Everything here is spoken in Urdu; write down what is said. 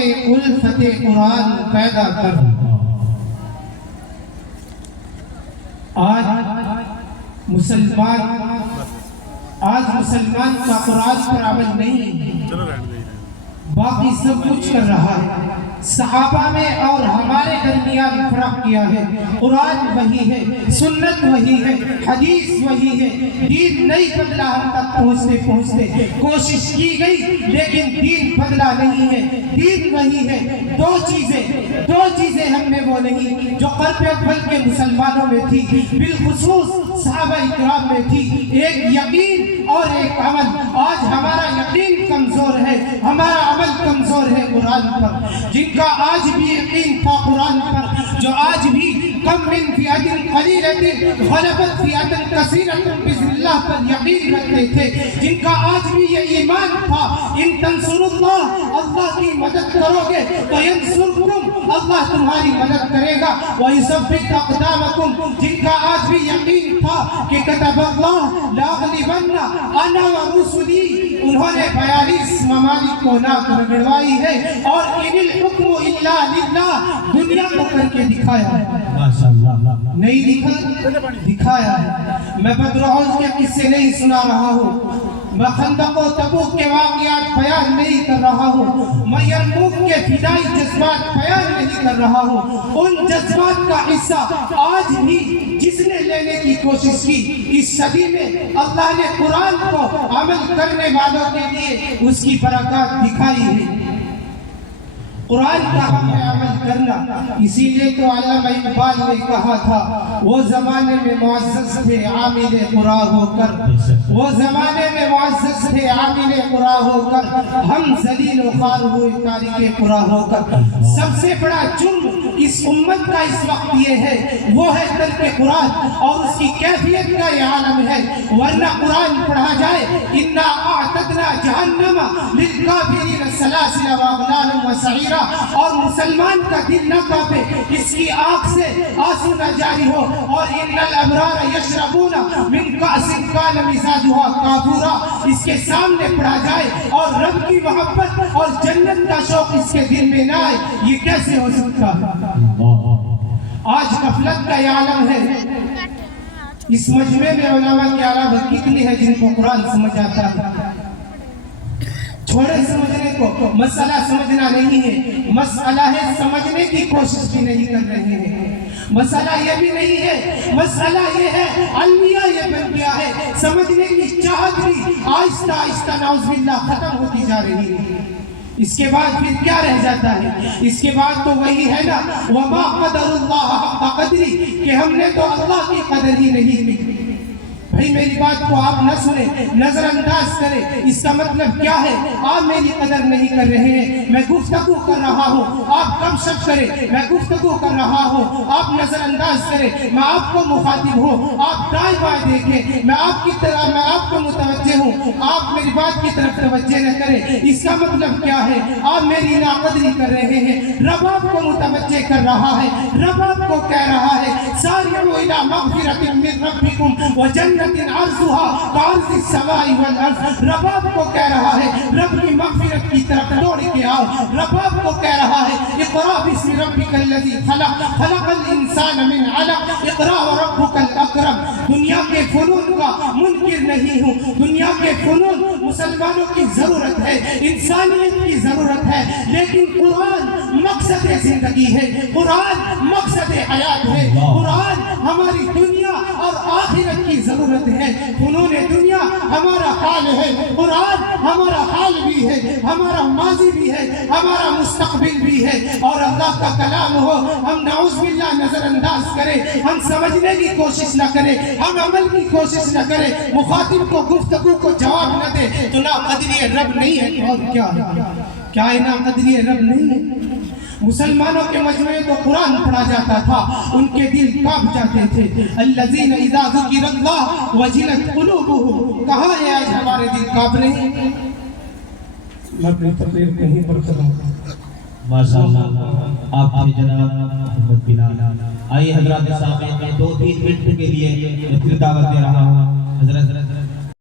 میں الفت قرآن پیدا کر۔ آج مسلمان کا قرآن پر عمل نہیں، باقی سب کچھ کر رہا ہے۔ صحابہ میں اور ہمارے درمیان فرق کیا ہے؟ قرآن وہی ہے، سنت وہی ہے، حدیث وہی ہے، دین نہیں بدلا۔ ہم تک پہنچتے کوشش کی گئی لیکن دین بدلا نہیں ہے، دین وہی ہے۔ دو چیزیں ہم میں وہ نہیں جو قلب اول کے مسلمانوں میں تھی، بالخصوص صحابہ اکرام میں تھی، ایک یقین اور ایک عمل۔ آج ہمارا یقین کمزور ہے، ہمارا عمل کمزور ہے قرآن پر۔ جن کا آج بھی یقین تھا قرآن پر، جو آج بھی کم من فئۃ قلیلۃ غلبت فئۃ کثیرۃ بإذن اللہ پر یقین رکھتے تھے، جن کا آج بھی یہ ایمان تھا ان تنصروا اللہ، اللہ کی مدد کرو گے تو ینصرکم، اللہ تمہاری مدد کرے گا، ویثبت اقدامکم، جن کا آج بھی یقین تھا کہ کتب اللہ لاغلبن انا ورسلی، انہوں نے 42 ممالک کو ناک رگڑوائی ہے اور ان الحکم الا للہ، دنیا کو کر کے دکھایا ہے۔ نہیں دکھایا ہے۔ میں بدر احد کے قصے نہیں سنا رہا ہوں، میں خندق و تبوک کے واقعات بیان نہیں کر رہا ہوں، میں یرموک کے فدائی جذبات بیان نہیں کر رہا ہوں۔ ان جذبات کا حصہ آج بھی جس نے لینے کی کوشش کی، اس صدی میں اللہ نے قرآن کو عمل کرنے والوں کے لیے اس کی برکات دکھائی ہے۔ قرآن کا ہمیں عمل کرنا، اسی لیے تو علامہ اقبال نے کہا تھا وہ زمانے میں معزز تھے عامل قرآن ہو کر، وہ زمانے میں معزز تھے عامل قرآن ہو کر، ہم ذلیل و خوار ہوئے تارک قرآن ہو کر۔ سب سے بڑا جرم اس امت کا اس وقت یہ ہے، وہ ہے ترک قرآن، اور اس کی کیفیت کا یہ عالم ہے۔ ورنہ قرآن پڑھا جائے انا اعتدنا جہنم للکافرین سلاسل واغلال وسعیرا، اور مسلمان کا دل نہ کانپے، اس کی آنکھ سے آنسو نہ جاری ہو، اور ان الابرار یشربون من کأس کان مزاجها کافورا، اس کے سامنے پڑھا جائے اور رب کی محبت اور جنت کا شوق اس کے دل میں نہ آئے، یہ کیسے ہو سکتا ہے؟ آج غفلت کا یہ عالم ہے۔ اس مجمع میں علماء کی علاوہ کتنی ہے جن کو قرآن سمجھ آتا ہے؟ چھوڑے سمجھنے کو، مسئلہ سمجھنا نہیں ہے، مسئلہ ہے سمجھنے کی کوشش بھی نہیں کر رہے ہیں۔ مسئلہ یہ بھی نہیں ہے، مسئلہ یہ ہے المیہ یہ بن گیا ہے، سمجھنے کی چاہت بھی آہستہ آہستہ نعوذ باللہ ختم ہوتی جا رہی ہے۔ اس کے بعد پھر کیا رہ جاتا ہے؟ اس کے بعد تو وہی ہے نا وما قدر اللہ حق قدری، کہ ہم نے تو اللہ کی قدر ہی نہیں کی۔ بھئی میری بات کو آپ نہ سنیں، نظر انداز کریں، اس کا مطلب کیا ہے؟ آپ میری قدر نہیں کر رہے ہیں، میں گفتگو کر رہا ہوں، آپ کم شک کریں، میں گفتگو کر رہا ہوں، آپ نظر انداز کریں، میں آپ کو مخاطب ہوں، آپ دائیں بائیں دیکھیں، میں آپ کی طرح، میں آپ کو متوجہ ہوں، آپ میری بات کی طرف توجہ نہ کریں۔ اس کا مطلب کیا ہے؟ آپ میری ناقدری کر رہے ہیں، رب آپ کو متوجہ کر رہا ہے، رب آپ کو کہہ رہا ہے سارعوا الی مغفرۃ من ربکم وجنۃ عرضها كعرض السماء والارض، رب آپ کو کہہ رہا ہے رب کی مغفرت کی طرف دوڑ کے آؤ، رب آپ کو کہہ رہا ہے اقرأ باسم ربک الذی خلق، خلق الانسان من علق، اقرأ وربک الاکرم۔ دنیا کے فنون کا منکر نہیں ہوں، دنیا کے فنون مسلمانوں کی ضرورت ہے، انسانیت کی ضرورت ہے، لیکن قرآن مقصد زندگی ہے، قرآن مقصد حیات ہے، قرآن ہماری دنیا اور آخرت کی ضرورت ہے۔ فنون دنیا ہمارا حال ہے، قرآن ہمارا حال بھی ہے، ہمارا ماضی بھی ہے، ہمارا مستقبل بھی ہے، اور اللہ کا کلام ہو ہم نعوذ باللہ نظر انداز کریں، ہم سمجھنے کی کوشش نہ کریں، ہم عمل کی کوشش نہ کریں، مخاطب کو گفتگو کو جواب نہ دیں تو ناقدری رب نہیں ہے تو اور کیا ہے؟ کیا ہے ناقدری رب نہیں ہے؟ مسلمانوں کے مجمع میں تو قرآن پڑھا جاتا تھا، ان کے دل کانپ جاتے تھے۔ الذین اذا ذکر اللہ وجلت قلوبہم، کہاں ہے آج ہمارے دل کانپ رہے ہیں؟ میں اپنی تقریر کہیں پر کروں گا۔ ماشاءاللہ آپ کے جناب محمد بلال، آئیے حضرات صاحب میں 2-3 منٹ کے لیے دعوت دے رہا ہوں۔ حضرت